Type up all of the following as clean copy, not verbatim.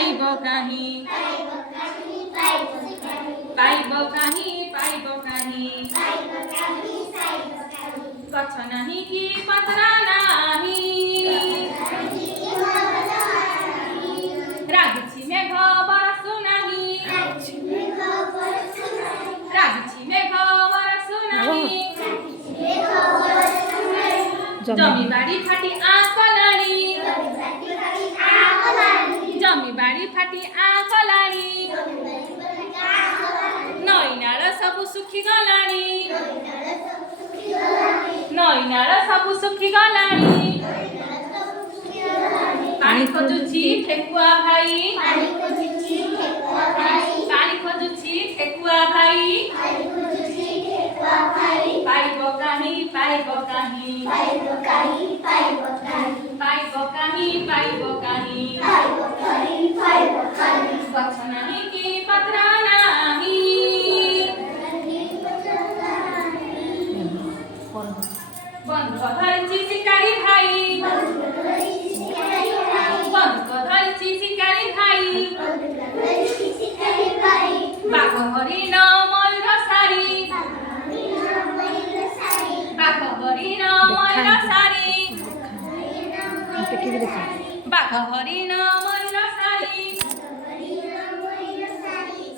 पाइब काहीं पाइब काहीं गछ नहीं कि पत्रा नहीं रागिछि मेघ बरसु नहीं रागिछि मेघ बरसु नहीं जमी बाड़ी फाटी आकलाणी जमी बाड़ी फाटी आकलाणी नई नाल सबु सुखी गलाणी नई नाल सबु सुखी गलाणी पानी खोजुछि ठेकुआ भाई पानी खोजुछि ठेकुआ भाई पाइब काहीं पाइब काहीं गछ नहीं कि पत्रा नहीं बंधुक धरिछि शिकारी भाई बंधुक धरिछि शिकारी भाई बाघ हरिण मयूर सारी बाघ हरिण मयूर सारी बाघ हरिण मयूर सारी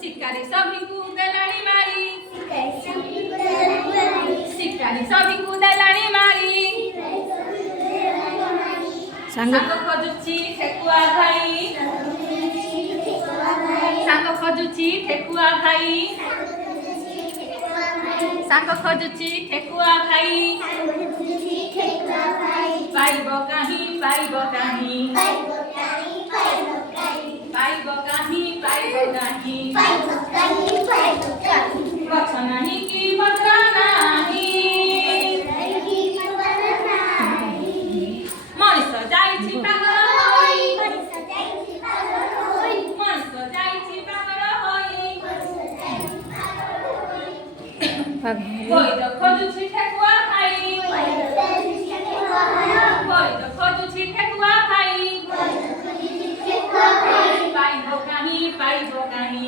शिकारी सभिଙ୍କୁ ଦେଲାଣି ମାରି शिकारी सभिଙ୍କୁ ଦେଲାଣି ମାରି ସାଙ୍ଗ ଖୋଜୁଛି ଠେକୁଆ ଭାଇ ସାଙ୍ଗ ଖୋଜୁଛି ଠେକୁଆ ଭାଇ ସାଙ୍ଗ ଖୋଜୁଛି ଠେକୁଆ ଭାଇ ପାଇବ କାହିଁ ପାଇବ କାହିଁ ପାଇବ କାହିଁ ଗଛ ନାହିଁ କି ପତ୍ର ନାହିଁ ମଣିଷ ଯାଇଛି ପାଗଳ ହୋଇ ମଣିଷ ଯାଇଛି ପାଗଳ ହୋଇ ବୈଦ ଖୋଜୁଛି ଠେକୁଆ ଭାଇ ବୈଦ ଖୋଜୁଛି ଠେକୁଆ ଭାଇ पाइब काहीं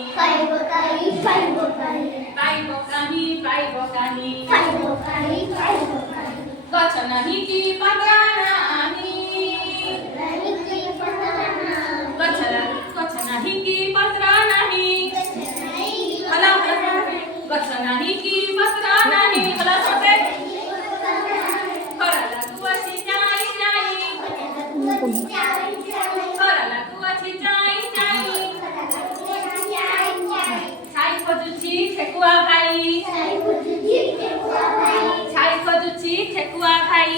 गछ नहीं कि पत्रा नहीं गछ नहीं कि पत्रा नहीं गछ नहीं कि पत्रा नहीं करला तुअछि जाई जाई करला तुअछि जाई जाई छाई खोजुछि ठेकुआ भाई छाई खोजुछि ठेकुआ भाई